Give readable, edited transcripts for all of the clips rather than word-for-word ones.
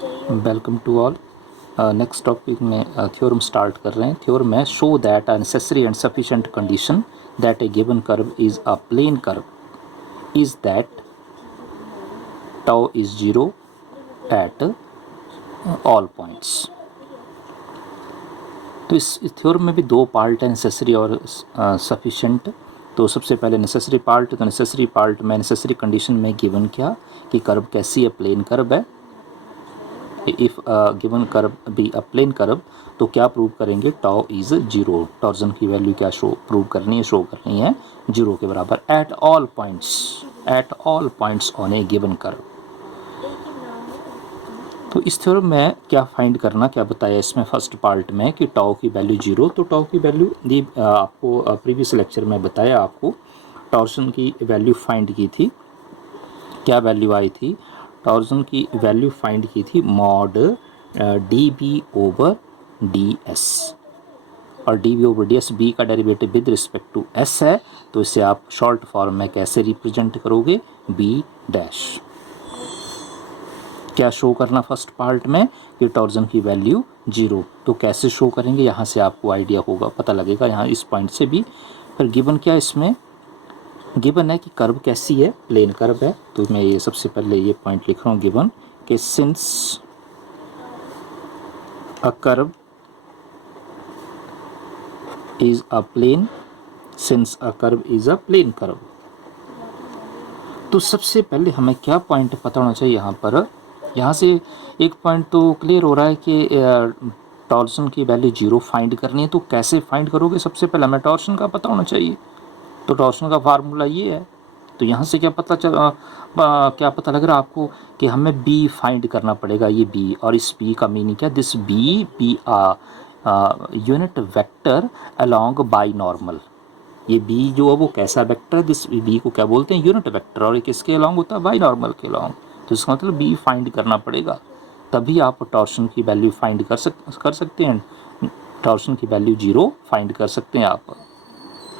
Welcome to all. Next topic में theorem start कर रहे हैं। थ्योरम है show that a necessary and sufficient condition that a given curve is a plane curve is that tau is zero at all points. तो इस theorem में भी दो पार्ट है, नेसेसरी और सफिशिएंट। तो सबसे पहले नेसेसरी पार्ट। तो नेसेसरी पार्ट में नेसेसरी कंडीशन में गिवन क्या कि कर्व कैसी है, प्लेन कर्व है। If given curve be a plane curve तो क्या प्रूव करेंगे, टाउ इज़ जीरो। टॉर्जन की वैल्यू क्या प्रूव करनी है, शो करनी है जीरो के बराबर at all points on a given curve. तो इस थ्योरम में क्या फाइंड करना, क्या बताया इसमें फर्स्ट पार्ट में कि टाउ की वैल्यू जीरो। तो टाउ की वैल्यू दी आपको प्रीवियस लेक्चर में बताया, आपको टॉर्जन की वैल्यू फाइंड की थी। क्या वैल्यू आई थी, टॉर्जन की वैल्यू फाइंड की थी mod D B over D S. और D B over D S B का derivative with respect to S है, तो इसे आप शॉर्ट फॉर्म में कैसे रिप्रेजेंट करोगे, बी डैश। क्या शो करना फर्स्ट पार्ट में कि टॉर्जन की वैल्यू जीरो। तो कैसे शो करेंगे, यहाँ से आपको आइडिया होगा, पता लगेगा यहाँ इस पॉइंट से भी। फिर गिवन क्या इसमें, गिवन है कि कर्व कैसी है, प्लेन कर्व है। तो मैं ये सबसे पहले ये पॉइंट लिख रहा हूँ गिवन कि since a curve is a plane, since a curve is a plane curve. तो सबसे पहले हमें क्या पॉइंट पता होना चाहिए यहाँ पर, यहाँ से एक पॉइंट तो क्लियर हो रहा है कि टॉर्सन की वैल्यू जीरो फाइंड करनी है। तो कैसे फाइंड करोगे, सबसे पहले हमें टॉर्सन का पता होना चाहिए। तो टॉर्सन का फार्मूला ये है। तो यहाँ से क्या क्या पता लग रहा है आपको कि हमें बी फाइंड करना पड़ेगा। ये बी, और इस बी का मीनिंग क्या, this B unit vector along binormal. ये बी जो है वो कैसा वेक्टर है, दिस बी को क्या बोलते हैं, यूनिट वेक्टर। और ये किसके अलोंग होता है, बाई नॉर्मल के अलोंग। तो इसका मतलब बी फाइंड करना पड़ेगा, तभी आप टॉर्सन की वैल्यू फाइंड कर सकते हैं। टॉर्सन की वैल्यू जीरो फाइंड कर सकते हैं आप,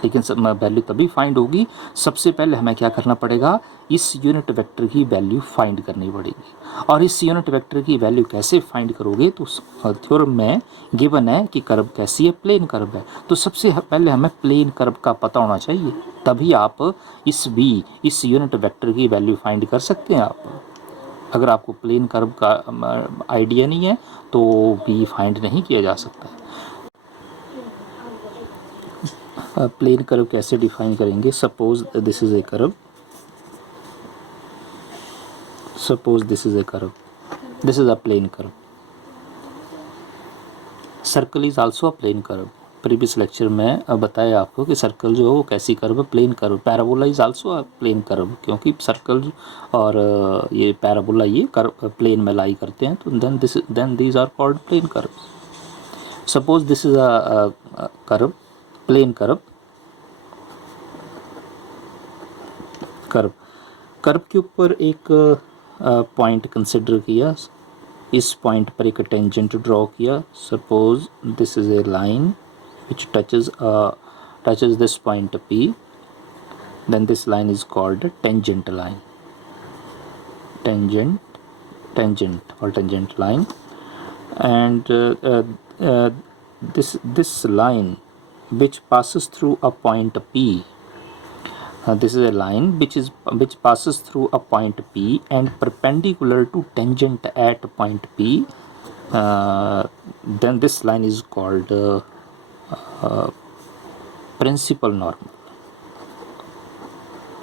लेकिन वैल्यू तभी फाइंड होगी, सबसे पहले हमें क्या करना पड़ेगा, इस यूनिट वेक्टर की वैल्यू फाइंड करनी पड़ेगी। और इस यूनिट वेक्टर की वैल्यू कैसे फाइंड करोगे, तो थ्योरम में गिवन है कि कर्व कैसी है, प्लेन कर्व है। तो सबसे पहले हमें प्लेन कर्व का पता होना चाहिए, तभी आप इस यूनिट वेक्टर की वैल्यू फाइंड कर सकते हैं आप। अगर आपको प्लेन कर्व का आइडिया नहीं है तो बी फाइंड नहीं किया जा सकता। प्लेन कर्व कैसे डिफाइन करेंगे, suppose this is a curve, suppose this is a curve, this is a plane curve. Circle is also a plane curve. Previous lecture में बताया आपको कि सर्कल जो है वो कैसी कर्व है, plane curve. Parabola is also a plane curve, क्योंकि सर्कल और ये पैराबोला ये कर्व प्लेन में लाई करते हैं। तो then these are called plane curve. Suppose this is a curve, plane curve, curve curve के ऊपर एक पॉइंट कंसिडर किया, इस पॉइंट पर एक टेंजेंट ड्रॉ किया। Suppose this is A line which touches this point P, then this line is called tangent line, tangent or tangent line. And this line which passes through a point P, this is a line which passes through a point P and perpendicular to tangent at point P, then this line is called principal normal,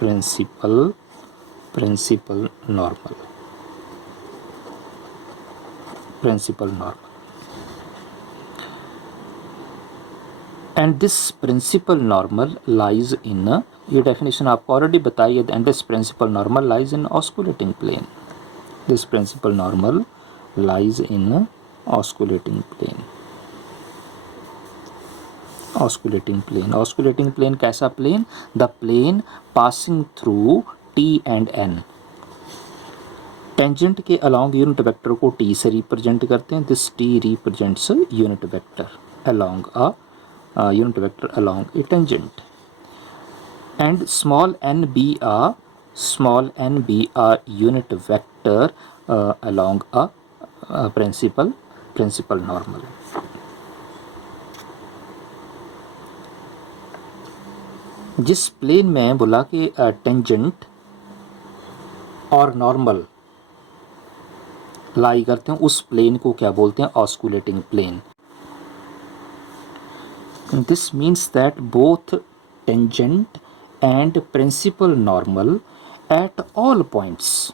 principal normal. And this principal normal lies in, ये definition आपको already बताई है, and this principal normal lies in osculating plane. This principal normal lies in osculating plane. Osculating plane कैसा plane, the plane passing through T and N. Tangent के along unit vector को T से represent करते हैं। This T represents unit vector along unit vector along a tangent. And small n be a unit vector along a principal normal. जिस plane में बोला कि tangent और नॉर्मल लाई करते हैं उस प्लेन को क्या बोलते हैं? Osculating plane. This means that both tangent and principal normal at all points,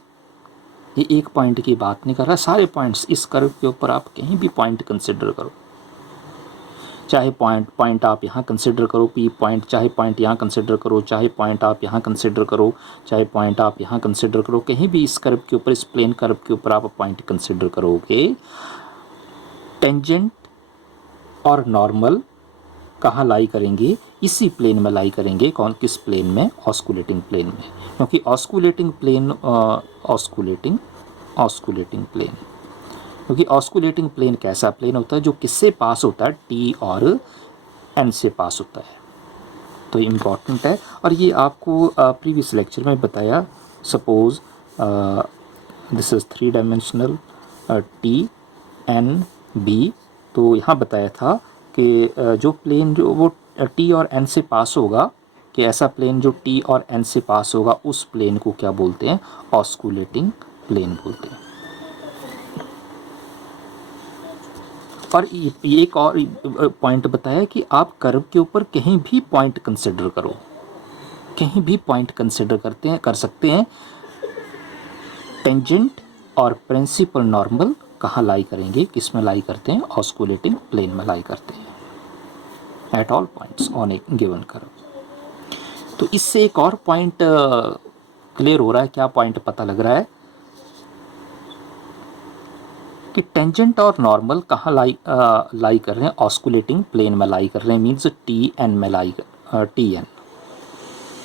ये एक पॉइंट की बात नहीं कर रहा, सारे पॉइंट्स इस कर्व के ऊपर आप कहीं भी पॉइंट कंसिडर करो, चाहे पॉइंट आप यहाँ कंसिडर करो पी पॉइंट, चाहे पॉइंट यहाँ कंसिडर करो, चाहे पॉइंट आप यहाँ कंसिडर करो, चाहे पॉइंट आप यहाँ कंसिडर करो, कहीं भी इस कर्व के ऊपर, इस प्लेन कर्व के ऊपर आप पॉइंट कंसिडर करोगे, टेंजेंट और नॉर्मल कहाँ लाई करेंगे? इसी प्लेन में लाई करेंगे। कौन किस प्लेन में? ऑस्कुलेटिंग प्लेन में, क्योंकि ऑस्कुलेटिंग प्लेन ऑस्कुलेटिंग प्लेन, क्योंकि ऑस्कुलेटिंग प्लेन कैसा प्लेन होता है? जो किससे पास होता है? टी और एन से पास होता है। तो ये इम्पॉर्टेंट है और ये आपको प्रीवियस लेक्चर में बताया। Suppose this is 3 dimensional T N B, तो यहाँ बताया था कि जो प्लेन जो वो टी और एन से पास होगा, कि ऐसा प्लेन जो टी और एन से पास होगा उस प्लेन को क्या बोलते हैं? ऑस्कुलेटिंग प्लेन बोलते हैं। और ये एक और पॉइंट बताया कि आप कर्व के ऊपर कहीं भी पॉइंट कंसिडर करो, कहीं भी पॉइंट कंसिडर कर सकते हैं, टेंजेंट और प्रिंसिपल नॉर्मल कहाँ लाई करेंगे? किस में लाई करते हैं? ऑस्कुलेटिंग प्लेन में लाई करते हैं eight all points on a given curve. तो इससे एक और पॉइंट क्लियर हो रहा है। क्या पॉइंट पता लग रहा है? कि टेंजेंट और नॉर्मल कहाँ लाई कर रहे हैं? ऑस्कुलेटिंग प्लेन में लाई कर रहे हैं, मीन्स टी एन में लाई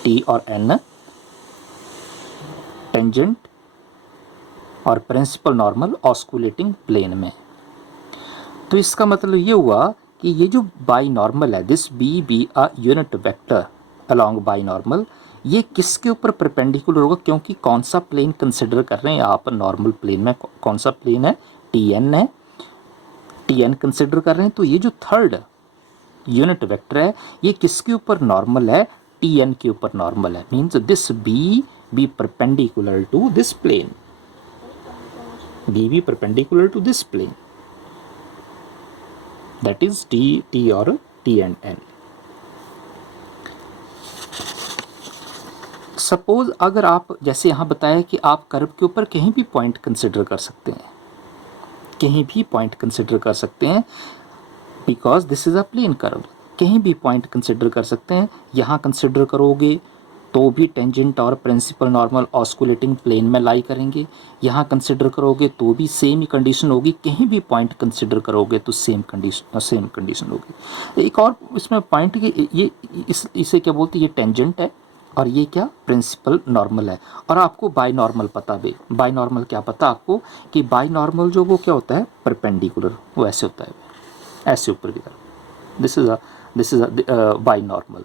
टी और एन, टेंजेंट और प्रिंसिपल नॉर्मल ऑस्कुलेटिंग प्लेन में। तो इसका मतलब ये हुआ कि ये जो बाई नॉर्मल है, this B be a unit vector along binormal, ये किसके ऊपर परपेंडिकुलर होगा? क्योंकि कौन सा प्लेन कंसिडर कर रहे हैं आप? नॉर्मल प्लेन में कौन सा प्लेन है? टी एन है, टी एन कंसिडर कर रहे हैं। तो ये जो थर्ड यूनिट वेक्टर है ये किसके ऊपर नॉर्मल है? टी एन के ऊपर नॉर्मल है, means this B be perpendicular to this plane, B be perpendicular to this plane, that is T और टी एंड एन। सपोज अगर आप, जैसे यहाँ बताया कि आप कर्व के ऊपर कहीं भी पॉइंट कंसिडर कर सकते हैं, कहीं भी पॉइंट कंसिडर कर सकते हैं, because this is a plane curve, कहीं भी पॉइंट कंसिडर कर सकते हैं। यहाँ कंसिडर करोगे तो भी टेंजेंट और प्रिंसिपल नॉर्मल ऑस्कुलेटिंग प्लेन में लाई करेंगे, यहाँ कंसिडर करोगे तो भी सेम ही कंडीशन होगी, कहीं भी पॉइंट कंसिडर करोगे तो सेम कंडीशन होगी। एक और इसमें पॉइंट कि ये इसे क्या बोलते हैं? ये टेंजेंट है और ये क्या? प्रिंसिपल नॉर्मल है। और आपको बाई नॉर्मल पता भी, बाई नॉर्मल क्या पता आपको? कि बाई नॉर्मल जो वो क्या होता है? परपेंडिकुलर, वो ऐसे होता है, ऐसे ऊपर की तरफ। This is binormal,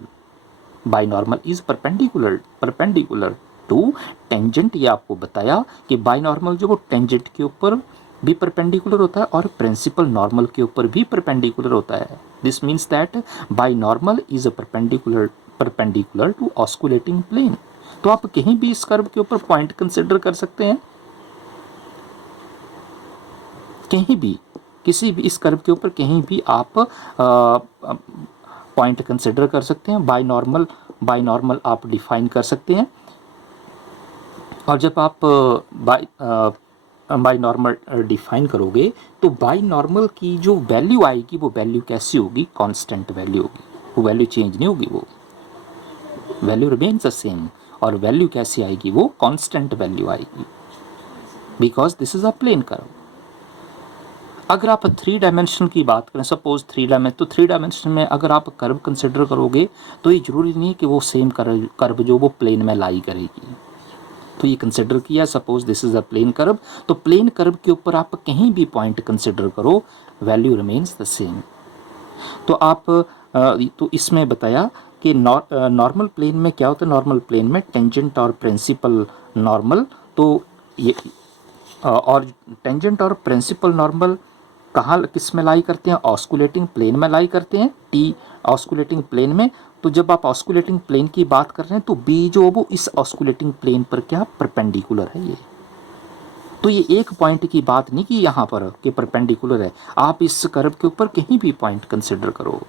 binormal is perpendicular to tangent. ये आपको बताया कि बाई नॉर्मल जो वो टेंजेंट के ऊपर भी परपेंडिकुलर होता है और प्रिंसिपल नॉर्मल के ऊपर भी परपेंडिकुलर होता है। This means that binormal is a perpendicular to osculating plane. तो आप कहीं भी इस कर्व के ऊपर पॉइंट कंसिडर कर सकते हैं, कहीं भी, किसी भी इस कर्व के ऊपर कहीं भी आप पॉइंट कंसिडर कर सकते हैं। बाई नॉर्मल आप डिफाइन कर सकते हैं। और जब आप बाई नॉर्मल डिफाइन करोगे तो बाई नॉर्मल की जो वैल्यू आएगी वो वैल्यू कैसी होगी? कांस्टेंट वैल्यू होगी, वो वैल्यू चेंज नहीं होगी, वो वैल्यू रिमेन्स द सेम। और वैल्यू कैसी आएगी? वो कांस्टेंट वैल्यू आएगी, because this is a plane curve. अगर आप 3 डायमेंशन की बात करें, सपोज 3 डायमेंशन में अगर आप कर्व कंसिडर करोगे तो ये जरूरी नहीं है कि वो सेम कर्व जो वो प्लेन में लाई करेगी। तो ये कंसिडर किया, suppose this is a plane curve, तो प्लेन कर्व के ऊपर आप कहीं भी पॉइंट कंसिडर करो, वैल्यू रिमेन्स द सेम। तो आप तो इसमें बताया कि नॉर्मल प्लेन में क्या होता है? नॉर्मल प्लेन में टेंजेंट और प्रिंसिपल नॉर्मल, तो ये और टेंजेंट और प्रिंसिपल नॉर्मल कहाँ किस में लाई करते हैं, ऑस्कुलेटिंग प्लेन में लाई करते हैं, टी ऑस्कुलेटिंग प्लेन में। तो जब आप ऑस्कुलेटिंग प्लेन की बात कर रहे हैं तो बी जो वो इस ऑस्कुलेटिंग प्लेन पर क्या परपेंडिकुलर है ये। तो ये एक पॉइंट की बात नहीं कि यहाँ पर कि परपेंडिकुलर है, आप इस कर्व के ऊपर कहीं भी पॉइंट कंसिडर करो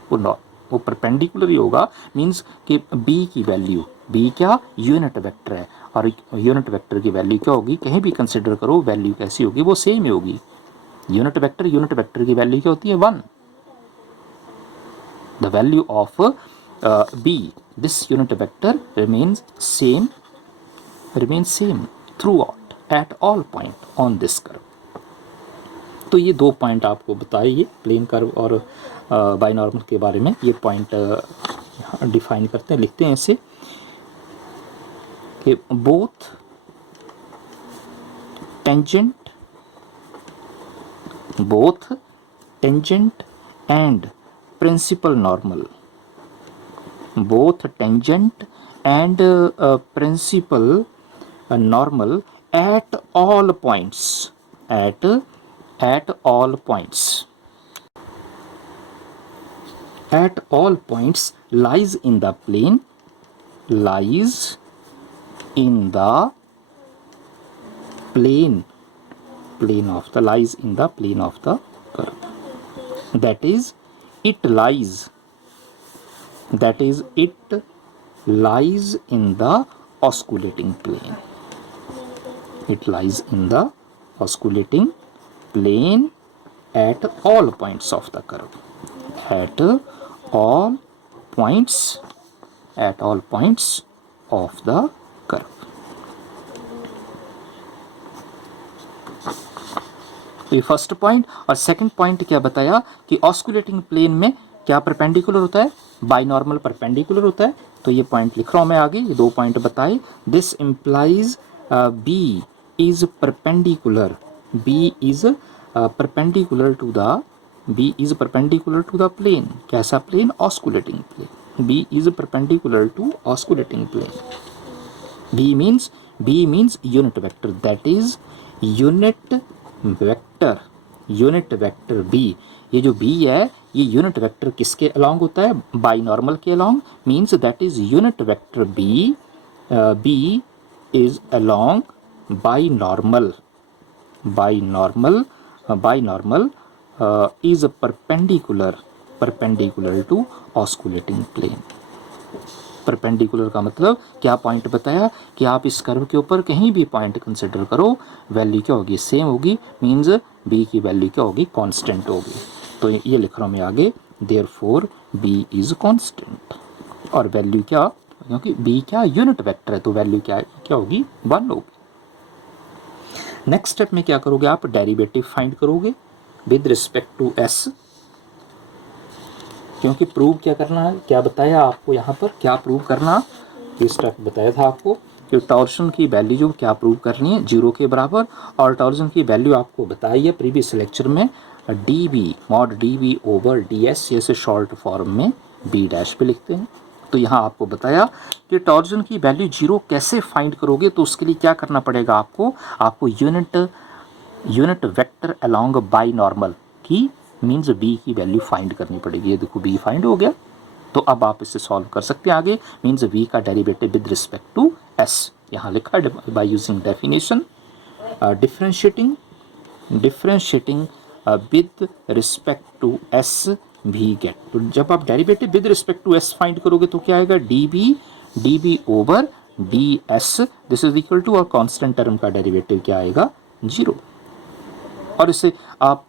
वो परपेंडिकुलर ही होगा। मीन्स कि बी की वैल्यू, बी क्या यूनिट वेक्टर है, और यूनिट वेक्टर की वैल्यू क्या होगी, कहीं भी कंसिडर करो वैल्यू कैसी होगी, वो सेम ही होगी। यूनिट वेक्टर की वैल्यू क्या होती है 1। The value of B, this unit vector remains same throughout at all point on this curve। तो ये 2 पॉइंट आपको बताए, ये प्लेन कर्व और बाइनॉर्मल के बारे में ये पॉइंट डिफाइन करते हैं, लिखते हैं ऐसे कि both tangent and principal normal, both tangent and principal normal at all points, at all points lies in the plane, lies in the plane of the curve, that is it lies in the osculating plane, it lies in the osculating plane at all points of the curve, at all points of the curve। तो ये first point. और second point क्या बताया कि osculating plane में क्या perpendicular होता है, बाइनॉर्मल परपेंडिकुलर होता है। तो ये पॉइंट लिख रहा हूं मैं आगे, ये 2 पॉइंट बताए। This implies B is perpendicular, B is perpendicular to the plane. कैसा plane, osculating plane. B is perpendicular to osculating plane. B means unit vector, that is unit vector B. ये जो बी है ये unit vector किसके along होता है, binormal के along. Means that is unit vector B, B is along binormal is perpendicular to osculating plane. Perpendicular का मतलब क्या पॉइंट बताया कि आप इस कर्व के ऊपर कहीं भी पॉइंट कंसिडर करो, वैल्यू क्या होगी, सेम होगी। मीन्स बी की वैल्यू क्या होगी, कांस्टेंट होगी। तो ये लिख रहा हूँ मैं आगे, देयरफॉर बी इज कांस्टेंट। और वैल्यू क्या, क्योंकि बी क्या यूनिट वेक्टर है तो वैल्यू क्या होगी, 1 होगी। नेक्स्ट स्टेप में क्या करोगे आप, डेरिवेटिव फाइंड करोगे विद रिस्पेक्ट टू एस। क्योंकि प्रूव क्या करना है, क्या बताया आपको यहाँ पर, क्या प्रूव करना, ये स्टेप बताया था आपको कि टॉर्शन की वैल्यू जो क्या प्रूव करनी है 0 के बराबर। और टॉर्शन की वैल्यू आपको बताई है प्रीवियस लेक्चर में, D B mod D B over D S, जैसे शॉर्ट फॉर्म में बी डैश पे लिखते हैं। तो यहाँ आपको बताया कि टॉर्शन की वैल्यू 0 कैसे फाइंड करोगे। तो उसके लिए क्या करना पड़ेगा आपको unit vector along by normal की, मीन्स बी की वैल्यू फाइंड करनी पड़ेगी। ये देखो बी फाइंड हो गया। तो अब आप इसे सॉल्व कर सकते हैं आगे। मीन्स वी का derivative with respect to S, यहाँ लिखा है by using definition, differentiating with respect to S भी गेट। तो जब आप derivative with respect to S find करोगे तो क्या आएगा, D B over D S, this is equal to, और कांस्टेंट टर्म का डेरिवेटिव क्या आएगा, 0। और इसे आप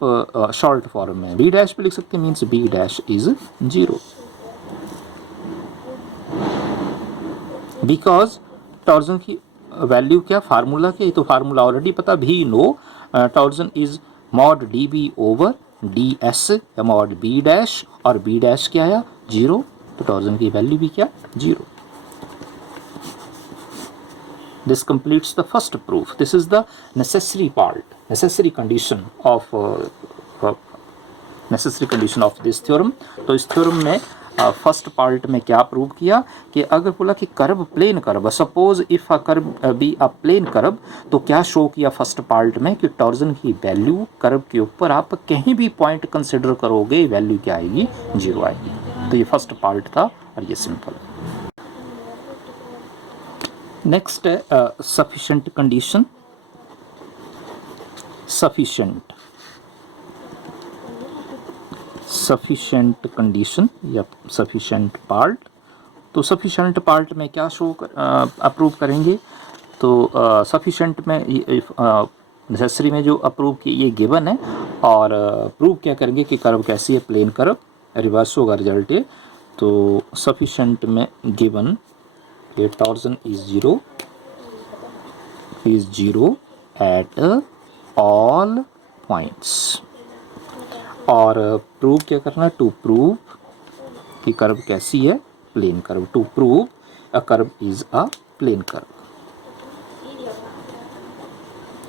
शॉर्ट फॉर्म में बी डैश पे लिख सकते हैं, means B dash is 0। Because torsion की वैल्यू क्या, फार्मूला क्या, तो फार्मूला ऑलरेडी पता, भी know torsion is mod D B over D S या मॉड बी डैश, और बी डैश क्या आया, 0। तो टॉर्जन की वैल्यू भी क्या, 0। This completes the first proof. This is the necessary condition of this theorem. तो इस थ्योरम में फर्स्ट पार्ट में क्या प्रूव किया कि अगर बोला कि curve plane curve, suppose if a curve be a plane curve, तो क्या शो किया फर्स्ट पार्ट में कि टॉर्जन की वैल्यू कर्व के ऊपर आप कहीं भी पॉइंट कंसिडर करोगे वैल्यू क्या आएगी, 0 आएगी। तो ये फर्स्ट पार्ट था और ये सिंपल। नेक्स्ट है सफिशिएंट कंडीशन। सफिशिएंट कंडीशन या सफिशिएंट पार्ट। तो सफिशिएंट पार्ट में क्या शो अप्रूव करेंगे, तो सफिशिएंट में नेसेसरी में जो अप्रूव की ये गिवन है, और प्रूव क्या करेंगे कि कर्व कैसी है, प्लेन कर्व, रिवर्स होगा रिजल्ट ये। तो सफिशिएंट में गिवन ये torsion is zero at all points, और प्रूव क्या करना, टू प्रूव कि कर्व कैसी है, plane curve, to prove a curve is a plane curve,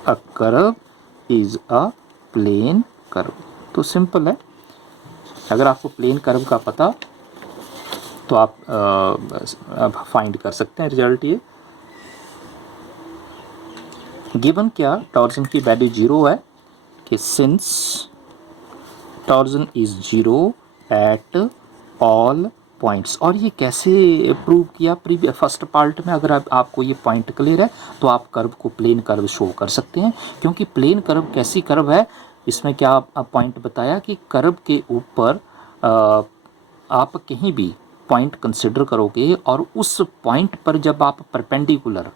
a curve is a plane curve. तो सिंपल है, अगर आपको प्लेन कर्व का पता तो आप फाइंड कर सकते हैं रिजल्ट ये। गिवन क्या, टॉर्जन की वैल्यू 0 है कि since torsion is 0 at all points. और ये कैसे प्रूव किया, फर्स्ट पार्ट में अगर आपको ये पॉइंट क्लियर है तो आप कर्व को प्लेन कर्व शो कर सकते हैं, क्योंकि प्लेन कर्व कैसी कर्व है, इसमें क्या पॉइंट बताया कि कर्व के ऊपर आप कहीं भी पॉइंट कंसिडर करोगे और उस पॉइंट पर जब आप परपेंडिकुलर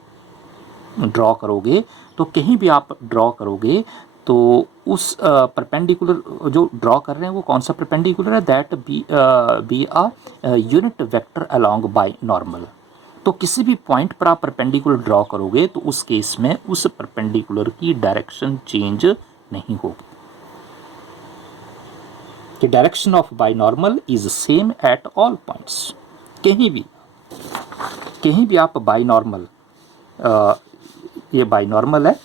ड्रॉ करोगे, तो कहीं भी आप ड्रॉ करोगे तो उस परपेंडिकुलर जो ड्रॉ कर रहे हैं वो कौन सा परपेंडिकुलर है, that B a unit vector along by normal. तो किसी भी पॉइंट पर आप परपेंडिकुलर ड्रॉ करोगे तो उस केस में उस परपेंडिकुलर की डायरेक्शन चेंज नहीं होगी, कि direction of by normal is same at all points. कहीं भी आप बाय नॉर्मल, ये बाय नॉर्मल है,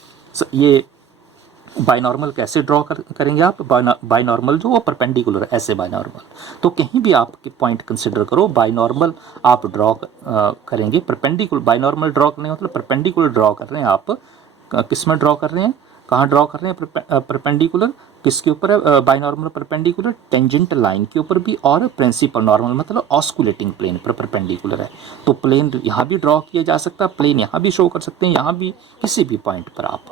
ये बाय नॉर्मल कैसे ड्रॉ करेंगे आप, बाय नॉर्मल जो वो परपेंडिकुलर है, ऐसे बाय नॉर्मल। तो कहीं भी आप पॉइंट कंसिडर करो, बाय नॉर्मल आप ड्रॉ करेंगे, परपेंडिकुलर बाय नॉर्मल ड्रॉ करने मतलब परपेंडिकुलर ड्रॉ कर रहे हैं आप, किस में ड्रॉ कर रहे हैं, कहाँ ड्रॉ कर रहे हैं, परपेंडिकुलर किसके ऊपर है, by normal perpendicular tangent line के ऊपर भी, और प्रिंसिपल नॉर्मल मतलब ऑस्कुलेटिंग प्लेन पर परपेंडिकुलर है। तो प्लेन यहाँ भी ड्रॉ किया जा सकता है, प्लेन यहाँ भी शो कर सकते हैं, यहाँ भी किसी भी पॉइंट पर आप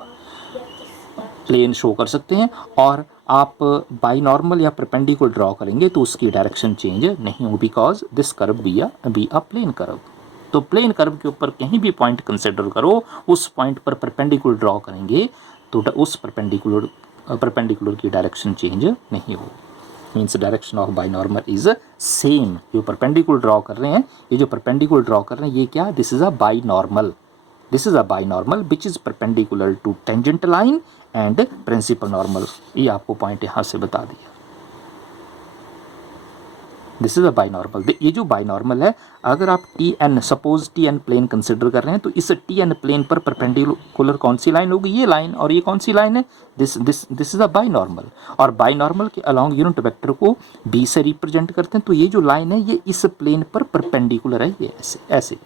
प्लेन शो कर सकते हैं। और आप बाई नॉर्मल या परपेंडिकुलर ड्रॉ करेंगे तो उसकी डायरेक्शन चेंज नहीं हो, because this curve be a plane curve. तो प्लेन कर्व के ऊपर कहीं भी पॉइंट कंसिडर करो, उस पॉइंट पर परपेंडिकुलर ड्रॉ करेंगे तो उस परपेंडिकुलर की डायरेक्शन चेंज नहीं हो, means direction of by normal is same. जो परपेंडिकुलर ड्रॉ कर रहे हैं, ये जो परपेंडिकुलर ड्रॉ कर रहे हैं ये क्या, this is a binormal, this is a binormal which is perpendicular to tangent line and principal normal. ये आपको पॉइंट यहाँ से बता दिया, this is a binormal. ये जो बाई नॉर्मल है, अगर आप T N, suppose T N plane consider कर रहे हैं, तो इस टी एन प्लेन पर परपेंडिकुलर कौन सी लाइन होगी, ये लाइन, और ये कौन सी लाइन है, this is a by normal. और बाई नॉर्मल के अलॉन्ग यूनिट वेक्टर को बी से रिप्रेजेंट करते हैं, तो ये जो लाइन है ये इस प्लेन पर परपेंडिकुलर है, ये ऐसे ऐसे।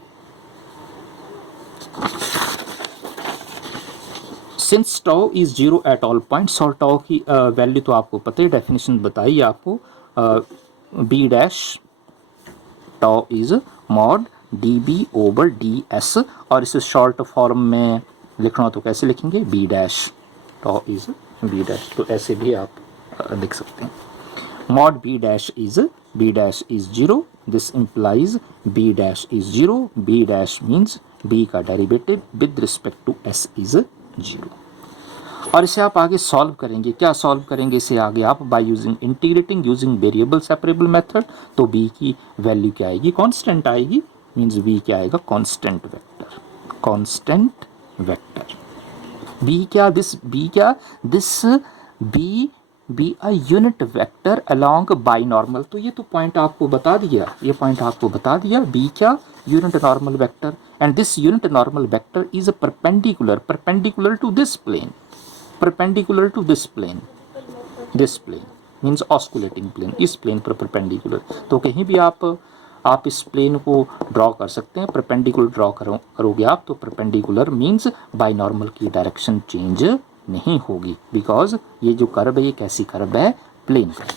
Since tau is 0 at all points, और टाउ की वैल्यू तो आपको पता है, डेफिनेशन बताइए आपको, B dash tau is mod D B over D S, और इसे शॉर्ट फॉर्म में लिखना हो तो कैसे लिखेंगे, B dash tau is B dash, तो ऐसे भी आप लिख सकते हैं, mod B dash is 0, this implies B dash is 0, B dash means B का derivative with respect to S is 0। और इसे आप आगे सॉल्व करेंगे, क्या सॉल्व करेंगे इसे आगे आप, by using integrating using variable separable method. तो b की वैल्यू क्या आएगी, कांस्टेंट आएगी, मींस b क्या आएगा, कांस्टेंट वेक्टर। b क्या, this B a unit vector along by normal. तो ये तो पॉइंट आपको बता दिया, ये पॉइंट आपको बता दिया, b क्या, unit normal vector, and this unit normal vector is perpendicular to this plane, perpendicular to this plane, means osculating plane, इस प्लेन पर परपेंडिकुलर। तो कहीं भी आप इस प्लेन को ड्रॉ कर सकते हैं, परपेंडिकुलर ड्रॉ करोगे आप तो परपेंडिकुलर मीन्स बाइनॉर्मल की डायरेक्शन चेंज नहीं होगी, बिकॉज ये जो कर्व है ये कैसी कर्व है, प्लेन कर्व।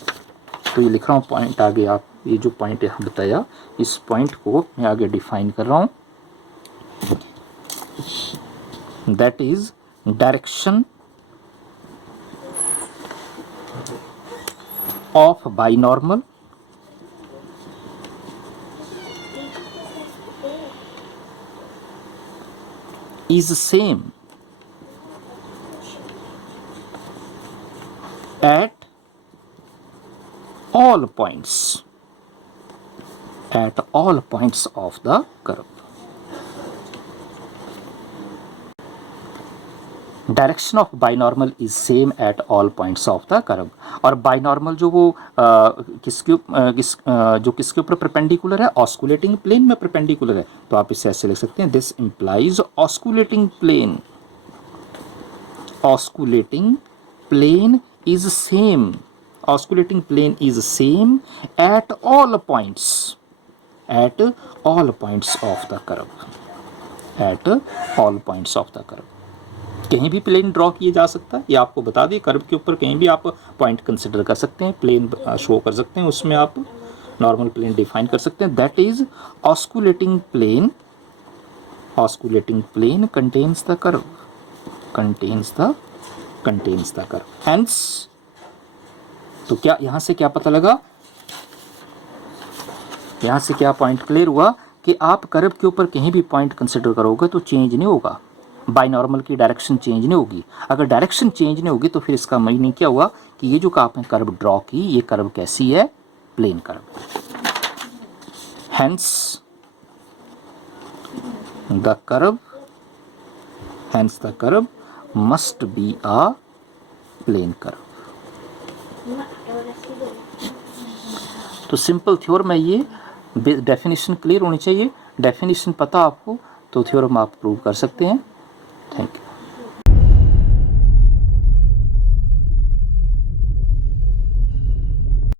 तो ये लिख रहा हूँ पॉइंट आगे, आप ये जो पॉइंट यहाँ बताया इस पॉइंट को मैं आगे डिफाइन कर रहा हूँ, that is direction of binormal is same at all points of the curve. Direction of binormal is same at all points of the curve. और बाइनॉर्मल जो वो किसके ऊपर परपेंडिकुलर है, ऑस्कुलेटिंग प्लेन में परपेंडिकुलर है। तो आप इसे ऐसे लिख सकते हैं, this implies osculating plane is same, osculating plane is same at all points of the curve, कहीं भी प्लेन ड्रॉ किया जा सकता है। ये आपको बता दें, कर्व के ऊपर कहीं भी आप पॉइंट कंसिडर कर सकते हैं, प्लेन शो कर सकते हैं, उसमें आप नॉर्मल प्लेन डिफाइन कर सकते हैं। That is osculating plane contains the curve, hence. तो क्या यहाँ से क्या पता लगा, यहाँ से क्या पॉइंट क्लियर हुआ कि आप कर्व के ऊपर कहीं भी पॉइंट कंसिडर करोगे तो चेंज नहीं होगा, बाइनॉर्मल की डायरेक्शन चेंज नहीं होगी। अगर डायरेक्शन चेंज नहीं होगी तो फिर इसका मीनिंग क्या हुआ कि ये जो आपने कर्व ड्रॉ की, ये कर्व कैसी है, plane curve. Hence the curve must be a plane curve. तो सिंपल थ्योरम है ये, डेफिनेशन क्लियर होनी चाहिए। डेफिनेशन पता आपको तो थ्योरम आप प्रूव कर सकते हैं। Thank you.